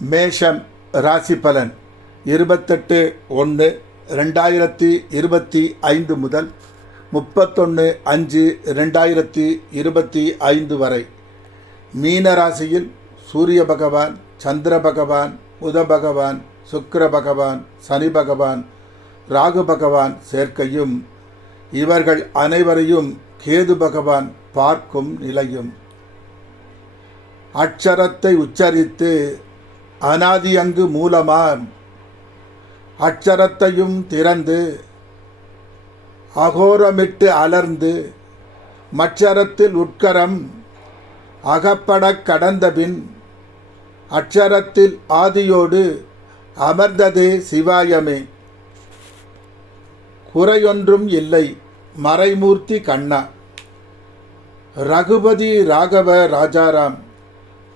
மேஷம் ராசி பலன். இருபத்தெட்டு ஒன்று ரெண்டாயிரத்தி இருபத்தி ஐந்து முதல் முப்பத்தொன்று அஞ்சு ரெண்டாயிரத்தி இருபத்தி ஐந்து வரை. மீன ராசியில் சூரிய பகவான் சந்திர பகவான் புத பகவான் சுக்கர பகவான் சனி பகவான் ராகு பகவான் சேர்க்கையும் இவர்கள் அனைவரையும் கேது பகவான் பார்க்கும் நிலையும். அட்சரத்தை உச்சரித்து அனாதியங்கு மூலமாம் அட்சரத்தையும் திறந்து அகோரமிட்டு அலர்ந்து மச்சரத்தில் உட்கரம் அகப்படக் கடந்தபின் அட்சரத்தில் ஆதியோடு அமர்ந்ததே சிவாயமே. குறையொன்றும் இல்லை மறைமூர்த்தி கண்ணா. ரகுபதி ராகவ ராஜாராம்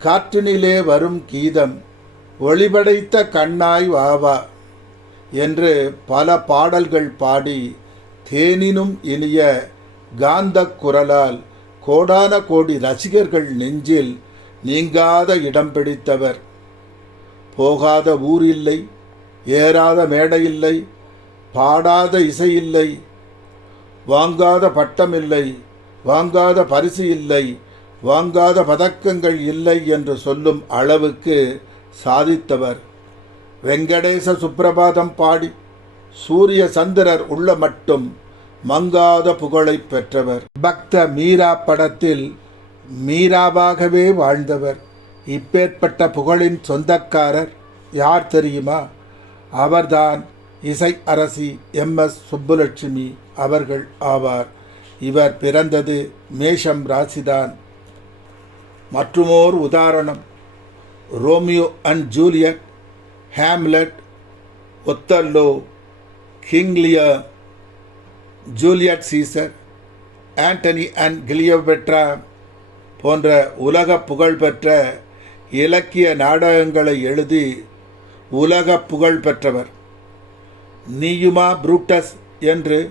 காற்றினிலே வரும் கீதம். ஒளிபடைத்த கண்ணாய் வாவா என்று பல பாடல்கள் பாடி தேனினும் இனிய காந்த குரலால் கோடான கோடி ரசிகர்கள் நெஞ்சில் நீங்காத இடம் பிடித்தவர். போகாத ஊர் இல்லை ஏறாத மேடை இல்லை பாடாத இசை இல்லை வாங்காத பட்டம் இல்லை வாங்காத பரிசு இல்லை வாங்காத பதக்கங்கள் இல்லை என்று சொல்லும் அளவுக்கு சாதித்தவர். வெங்கடேச சுப்பிரபாதம் பாடி சூரிய சந்திரர் உள்ள மட்டும் மங்காத புகழை பெற்றவர். பக்த மீரா படத்தில் மீராவாகவே வாழ்ந்தவர். இப்பேற்பட்ட புகழின் சொந்தக்காரர் யார் தெரியுமா? அவர்தான் இசை அரசி எம். எஸ். சுப்புலட்சுமி அவர்கள் ஆவார். இவர் பிறந்தது மேஷம் ராசிதான். மற்றுமோர் உதாரணம். Romeo and Juliet Hamlet Othello King Lear Julius Caesar Antony and Cleopatra போன்ற உலக புகழ்பெற்ற இலக்கிய நாடகங்களை எழுதி உலக புகழ் பெற்றவர். நீயுமா புரூட்டஸ் என்று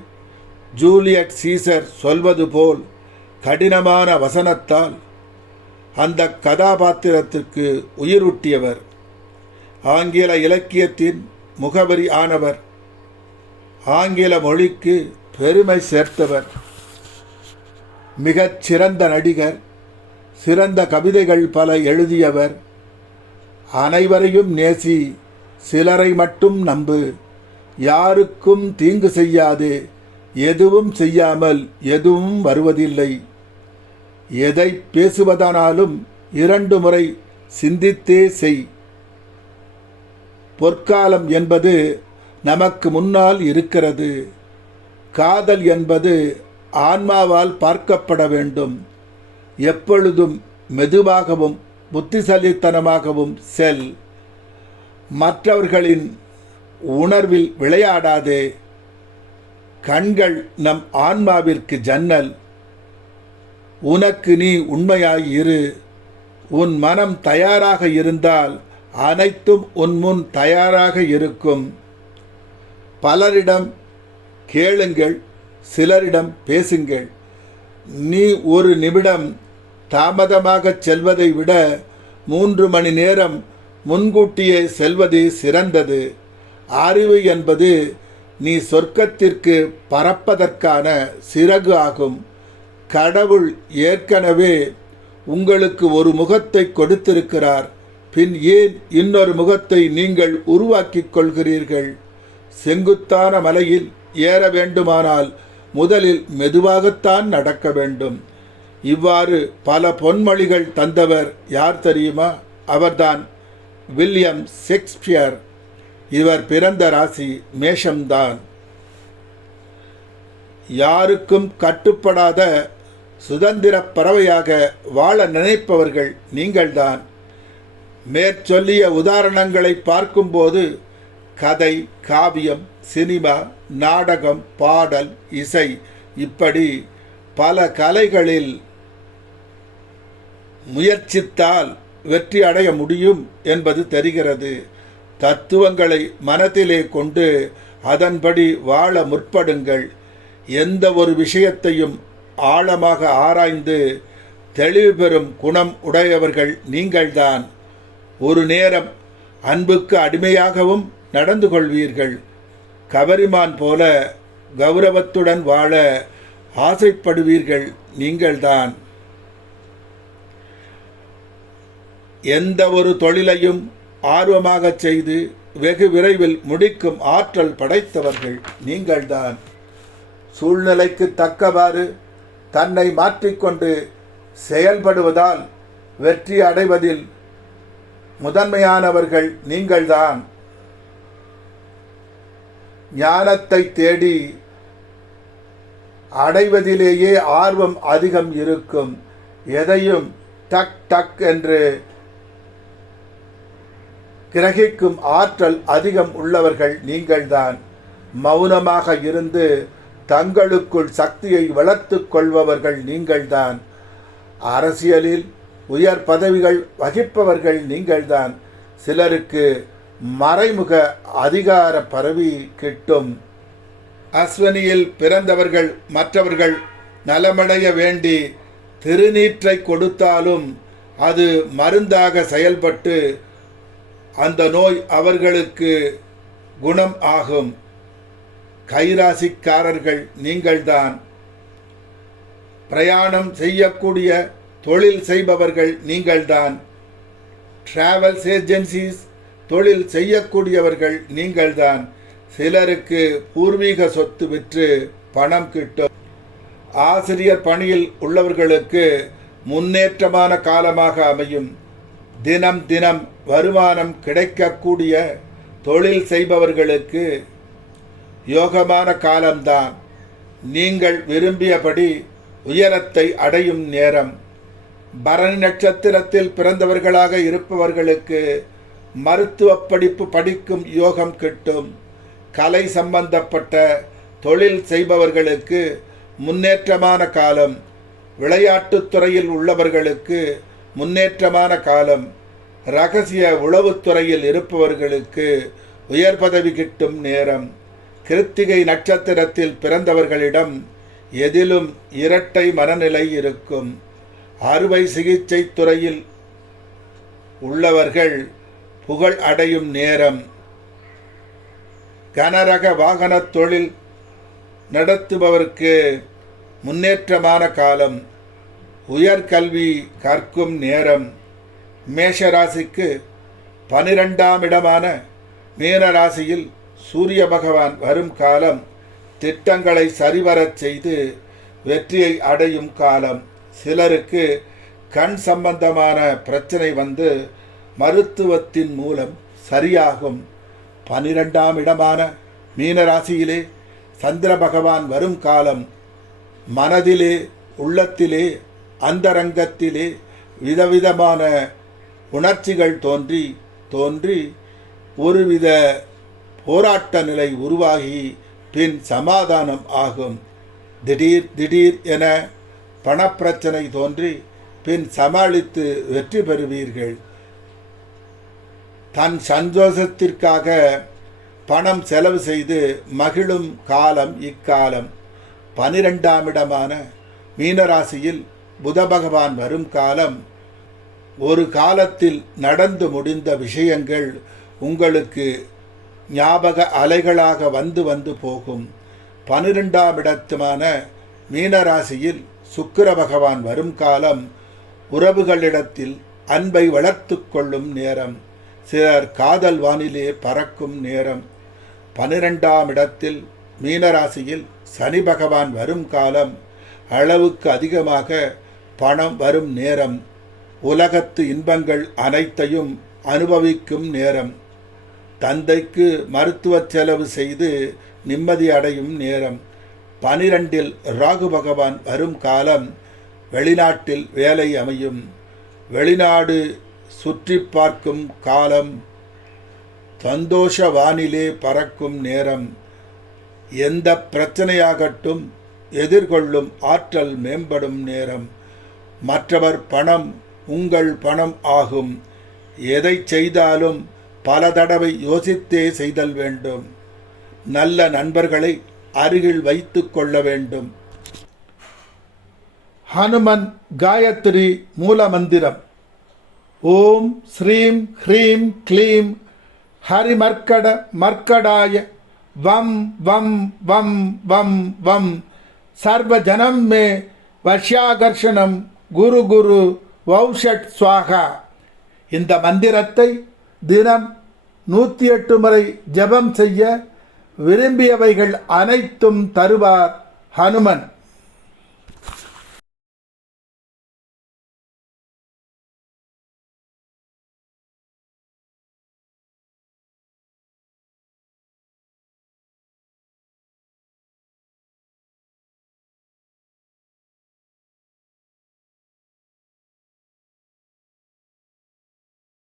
ஜூலியட் சீசர் சொல்வது போல் கடினமான வசனத்தால் அந்த கதாபாத்திரத்திற்கு உயிரூட்டியவர் ஆங்கில இலக்கியத்தின் முகவரி ஆனவர். ஆங்கில மொழிக்கு பெருமை சேர்த்தவர். மிகச் சிறந்த நடிகர் சிறந்த கவிதைகள் பல எழுதியவர். அனைவரையும் நேசி சிலரை மட்டும் நம்பு யாருக்கும் தீங்கு செய்யாது எதுவும் செய்யாமல் எதுவும் வருவதில்லை. எதை பேசுவதானாலும் இரண்டு முறை சிந்தித்தே செய். பொற்காலம் என்பது நமக்கு முன்னால் இருக்கிறது. காதல் என்பது ஆன்மாவால் பார்க்கப்பட வேண்டும். எப்பொழுதும் மெதுவாகவும் புத்திசாலித்தனமாகவும் செல். மற்றவர்களின் உணர்வில் விளையாடாதே. கண்கள் நம் ஆன்மாவிற்கு ஜன்னல். உனக்கு நீ உண்மையாய் இரு. உன் மனம் தயாராக இருந்தால் அனைத்தும் உன் முன் தயாராக இருக்கும். பலரிடம் கேளுங்கள் சிலரிடம் பேசுங்கள். நீ ஒரு நிமிடம் தாமதமாக செல்வதை விட மூன்று மணி நேரம் முன்கூட்டியே செல்வது சிறந்தது. அறிவு என்பது நீ சொர்க்கத்திற்கு பறப்பதற்கான சிறகு ஆகும். கடவுள் ஏற்கனவே உங்களுக்கு ஒரு முகத்தை கொடுத்திருக்கிறார். பின் ஏன் இன்னொரு முகத்தை நீங்கள் உருவாக்கிக் கொள்கிறீர்கள்? செங்குத்தான மலையில் ஏற வேண்டுமானால் முதலில் மெதுவாகத்தான் நடக்க வேண்டும். இவ்வாறு பல பொன்மொழிகள் தந்தவர் யார் தெரியுமா? அவர்தான் வில்லியம் ஷேக்ஸ்பியர். இவர் பிறந்த ராசி மேஷம்தான். யாருக்கும் கட்டுப்படாத சுதந்திர பறவையாக வாழ நினைப்பவர்கள் நீங்கள்தான். மேற்சொல்லிய உதாரணங்களை பார்க்கும்போது கதை காவியம் சினிமா நாடகம் பாடல் இசை இப்படி பல கலைகளில் முயற்சித்தால் வெற்றி அடைய முடியும் என்பது தெரிகிறது. தத்துவங்களை மனத்திலே கொண்டு அதன்படி வாழ முற்படுங்கள். எந்த ஒரு விஷயத்தையும் ஆழமாக ஆராய்ந்து தெளிவு பெறும் குணம் உடையவர்கள் நீங்கள்தான். ஒரு நேரம் அன்புக்கு அடிமையாகவும் நடந்து கொள்வீர்கள். கவரிமான் போல கௌரவத்துடன் வாழ ஆசைப்படுவீர்கள் நீங்கள்தான். எந்த ஒரு தொழிலையும் ஆர்வமாகச் செய்து வெகு விரைவில் முடிக்கும் ஆற்றல் படைத்தவர்கள் நீங்கள்தான். சூழ்நிலைக்கு தக்கவாறு தன்னை மாற்றிக்கொண்டு செயல்படுவதால் வெற்றி அடைவதில் முதன்மையானவர்கள் நீங்கள்தான். ஞானத்தை தேடி அடைவதிலேயே ஆர்வம் அதிகம் இருக்கும். எதையும் டக் டக் என்று கிரகிக்கும் ஆற்றல் அதிகம் உள்ளவர்கள் நீங்கள்தான். மௌனமாக இருந்து தங்களுக்குள் சக்தியை வளர்த்து கொள்பவர்கள் நீங்கள்தான். அரசியலில் உயர் பதவிகள் வகிப்பவர்கள் நீங்கள்தான். சிலருக்கு மறைமுக அதிகார பரவி கிட்டும். அஸ்வனியில் பிறந்தவர்கள் மற்றவர்கள் நலமடைய வேண்டி திருநீற்றை கொடுத்தாலும் அது மருந்தாக செயல்பட்டு அந்த நோய் அவர்களுக்கு குணம் ஆகும். கைராசிக்காரர்கள் நீங்கள்தான். பிரயாணம் செய்யக்கூடிய தொழில் செய்பவர்கள் நீங்கள்தான். டிராவல்ஸ் ஏஜென்சிஸ் தொழில் செய்யக்கூடியவர்கள் நீங்கள்தான். சிலருக்கு பூர்வீக சொத்து விற்று பணம் கிட்டும் ஆசிரியர் பணியில் உள்ளவர்களுக்கு முன்னேற்றமான காலமாக அமையும். தினம் தினம் வருமானம் கிடைக்கக்கூடிய தொழில் செய்பவர்களுக்கு யோகமான காலம்தான். நீங்கள் விரும்பியபடி உயரத்தை அடையும் நேரம். பரணி நட்சத்திரத்தில் பிறந்தவர்களாக இருப்பவர்களுக்கு மருத்துவ படிப்பு படிக்கும் யோகம் கிட்டும். கலை சம்பந்தப்பட்ட தொழில் செய்பவர்களுக்கு முன்னேற்றமான காலம். விளையாட்டுத் துறையில் உள்ளவர்களுக்கு முன்னேற்றமான காலம். ரகசிய உளவுத்துறையில் இருப்பவர்களுக்கு உயர் பதவி கிட்டும் நேரம். கிருத்திகை நட்சத்திரத்தில் பிறந்தவர்களிடம் எதிலும் இரட்டை மனநிலை இருக்கும். அறுவை சிகிச்சை துறையில் உள்ளவர்கள் புகழ் அடையும் நேரம். கனரக வாகன தொழில் நடத்துபவருக்கு முன்னேற்றமான காலம். உயர்கல்வி கற்கும் நேரம். மேஷராசிக்கு பனிரெண்டாம் இடமான மீனராசியில் சூரிய பகவான் வரும் காலம் திட்டங்களை சரிவரச் செய்து வெற்றியை அடையும் காலம். சிலருக்கு கண் சம்பந்தமான பிரச்சனை வந்து மருத்துவத்தின் மூலம் சரியாகும். பனிரெண்டாம் இடமான மீனராசியிலே சந்திர பகவான் வரும் காலம் மனதிலே உள்ளத்திலே அந்தரங்கத்திலே விதவிதமான உணர்ச்சிகள் தோன்றி தோன்றி ஒருவித போராட்ட நிலை உருவாகி பின் சமாதானம் ஆகும். திடீர் திடீர் என பணப்பிரச்சனை தோன்றி பின் சமாளித்து வெற்றி பெறுவீர்கள். தன் சந்தோஷத்திற்காக பணம் செலவு செய்து மகிழும் காலம் இக்காலம். பனிரெண்டாம் இடமான மீனராசியில் புத பகவான் வரும் காலம். ஒரு காலத்தில் நடந்து முடிந்த விஷயங்கள் உங்களுக்கு ஞாபக அலைகளாக வந்து வந்து போகும். பனிரெண்டாம் இடத்துமான மீனராசியில் சுக்கிர பகவான் வரும் காலம் உறவுகளிடத்தில் அன்பை வளர்த்து கொள்ளும் நேரம். சிலர் காதல் வானிலே பறக்கும் நேரம். பனிரெண்டாம் இடத்தில் மீனராசியில் சனி பகவான் வரும் காலம் அளவுக்கு அதிகமாக பணம் வரும் நேரம். உலகத்து இன்பங்கள் அனைத்தையும் அனுபவிக்கும் நேரம். தந்தைக்கு மருத்துவ செலவு செய்து நிம்மதி அடையும் நேரம். பனிரெண்டில் ராகு பகவான் வரும் காலம் வெளிநாட்டில் வேலை அமையும். வெளிநாடு சுற்றி பார்க்கும் காலம் சந்தோஷ வானிலே பறக்கும் நேரம். எந்த பிரச்சனையாகட்டும் எதிர்கொள்ளும் ஆற்றல் மேம்படும் நேரம். மற்றவர் பணம் உங்கள் பணம் ஆகும். எதை செய்தாலும் பல தடவை யோசித்தே செய்தல் வேண்டும். நல்ல நண்பர்களை அருகில் வைத்து கொள்ள வேண்டும். ஹனுமன் காயத்ரி மூலமந்திரம். ஓம் ஸ்ரீம் ஹ்ரீம் க்ளீம் ஹரிமர்க்கட மர்க்கடாய வம் வம் வம் வம் வம். சர்வஜனம் மே வஷ்யாகர்ஷணம் குரு குரு வௌஷட் சுவாகா இந்த மந்திரத்தை தினம் நூற்றி எட்டு முறை ஜெபம் செய்ய விரும்பியவைகள் அனைத்தும் தருவார் ஹனுமன்.